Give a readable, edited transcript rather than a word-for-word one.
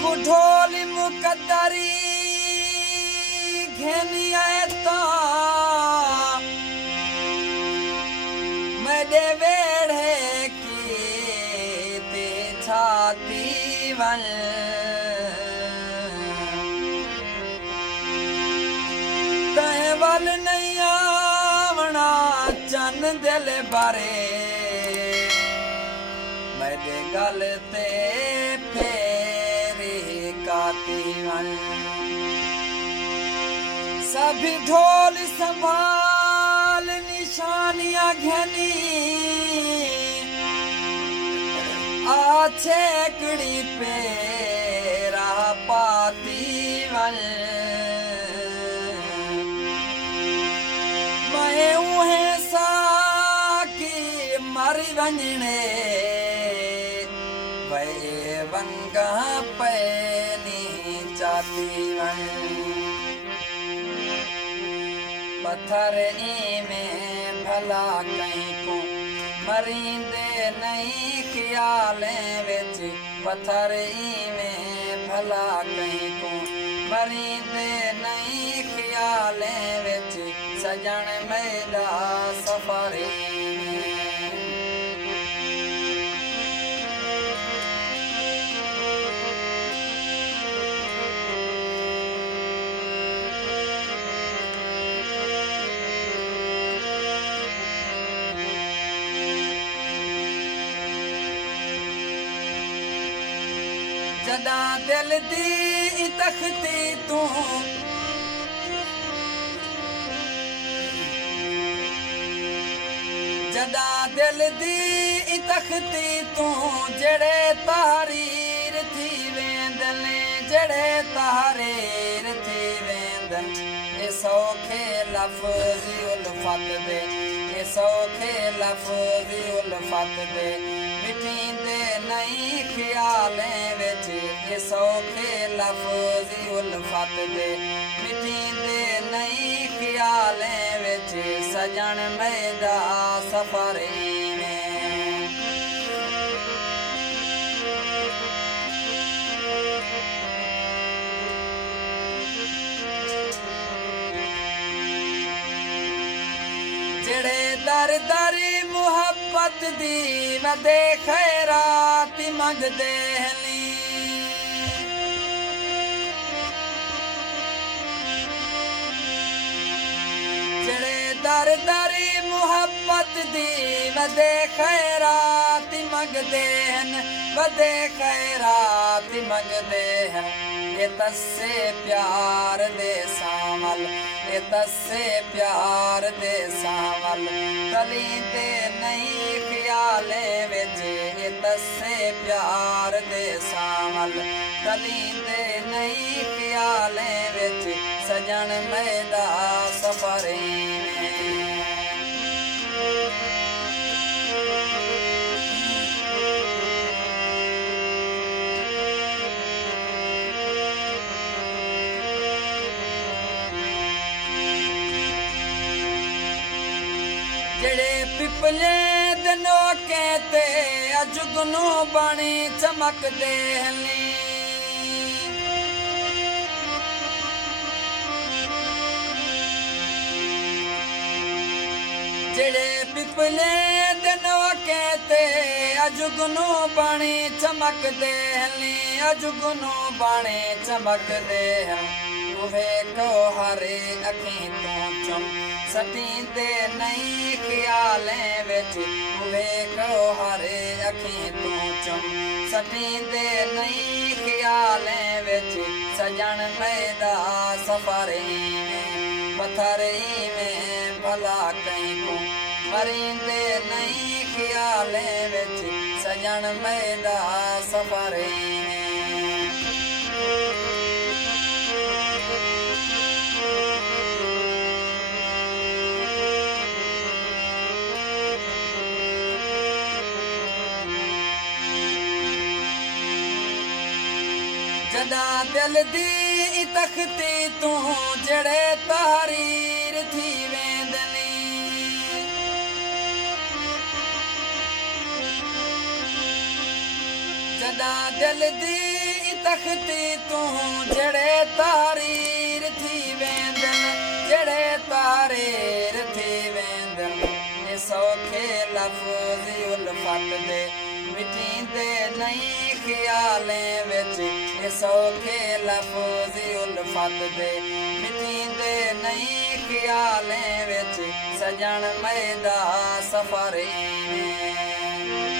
को ढोली मुकद्दरी घेनी आयता मेरे वेड़े की ते छाती वन तय वल नहीं आवना चन दिल बारे मेरे गल ते फेरी काती वन सभी ढोल संभाल निशानियां घनी आछेकड़ी पे राह पाती वन मैं उहे साकी मरी वंजने वे वंगा पैनी चाती वन पत्थर में भला कहीं को मरींदे नहीं ख्यालें विच पत्थर में भला कहीं को मरींदे नहीं ख्यालें विच सजन मेरा सफारी जदा दिल दी तख्ती तू जदा दिल दी तख्ती तू जड़े तहरीर थी वेंदन जड़े तहरीर थी वेंदन ये सौखे लफ्ज़ उल्फत दे ये सौखे लफ्ज़ उल्फत दे मिटींदे नहीं ख्यालें विच ये सौखे लफ्ज़ उल्फत दे मिटींदे नहीं ख्यालें विच सजन मेरा सफरे में जेड़े दर दरी मुहब्बत दी वदे खैरात मंगदे हली जेड़े दर दरी मुहब्बत दी वदे खैरात मंगदे हन वदे खैरात मंगदे हन ये तस्से प्यार दे सामल ये तस्से प्यार दे सामल तलींदे नहीं ख्यालें विच ये तस्से प्यार दे सामल तलींदे नहीं ख्यालें विच सजन मेरा सफरे में जेड़े पिपले दनो कहते अजुगनो बाणी चमक दे हली जेड़े पिपले दनो कहते अजुगनो बाणी चमक दे हली अजुगनो बाणी चमक दे उहे को हरे अखीं तो चुम सटींदे नहीं ख्यालें विच उहे को हरे अखीं तो चुम सटींदे नहीं ख्यालें विच सजन मेरा सफरे में पत्थरी में भला कहीं को मरींदे नहीं ख्यालें विच सजन मेरा सफरे में जदा दिल दी तख्ती तू जड़े तहरीर थी वेंदनी जदा दिल दी तख्ती तू जड़े तारीर थी वेंदन जड़े तारीर थी वेंदन ये सौखे लफ्ज़ उल्फत दे मिटींदे नहीं ख्यालें विच ये सौखे लफ्ज़ उल्फत दे मिटींदे नहीं ख्यालें विच सजण मैदा सफर में